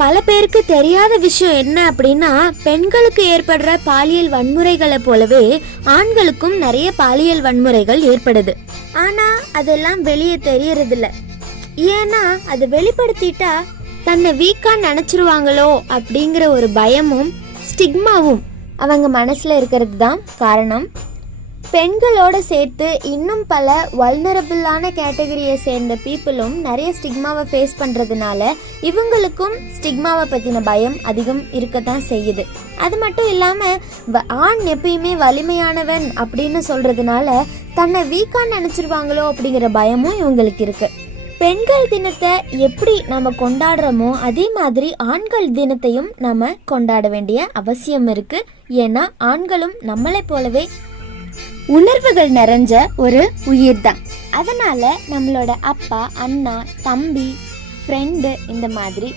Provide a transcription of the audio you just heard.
பல பேருக்கு தெரியாத விஷயம் என்ன அப்படின்னா, பெண்களுக்கு ஏற்படுற பாலியல் வன்முறைகளை போலவே ஆண்களுக்கும் நிறைய பாலியல் வன்முறைகள் ஏற்படுது. ஆனா அதெல்லாம் வெளியே தெரியறதில்ல. ஏன்னா அது வெளிப்படுத்திட்டா தன்னை வீக்கா நினைச்சிருவாங்களோ அப்படிங்கிற ஒரு பயமும் ஸ்டிக்மாவும் அவங்க மனசுல இருக்கிறது தான் காரணம். பெண்களோட சேர்த்து இன்னும் பல வல்னரபிளான கேட்டகரியை சேர்ந்த பீப்புளும் நிறைய ஸ்டிக்மாவை ஃபேஸ் பண்ணுறதுனால இவங்களுக்கும் ஸ்டிக்மாவை பற்றின பயம் அதிகம் இருக்கத்தான் செய்யுது. அது மட்டும் இல்லாமல் ஆண் எப்பயுமே வலிமையானவன் அப்படின்னு சொல்கிறதுனால தன்னை வீக்காக நினச்சிருவாங்களோ அப்படிங்கிற பயமும் இவங்களுக்கு இருக்குது. பெண்கள் தினத்தை எப்படி நம்ம கொண்டாடுறோமோ அதே மாதிரி ஆண்கள் தினத்தையும் நம்ம கொண்டாட வேண்டிய அவசியம் இருக்குது. ஏன்னா ஆண்களும் நம்மளை போலவே உணர்வுகள் நிறைஞ்ச ஒரு உயிர் தான். அதனால நம்மளோட அப்பா, அண்ணா, தம்பி, ஃப்ரெண்டு இந்த மாதிரி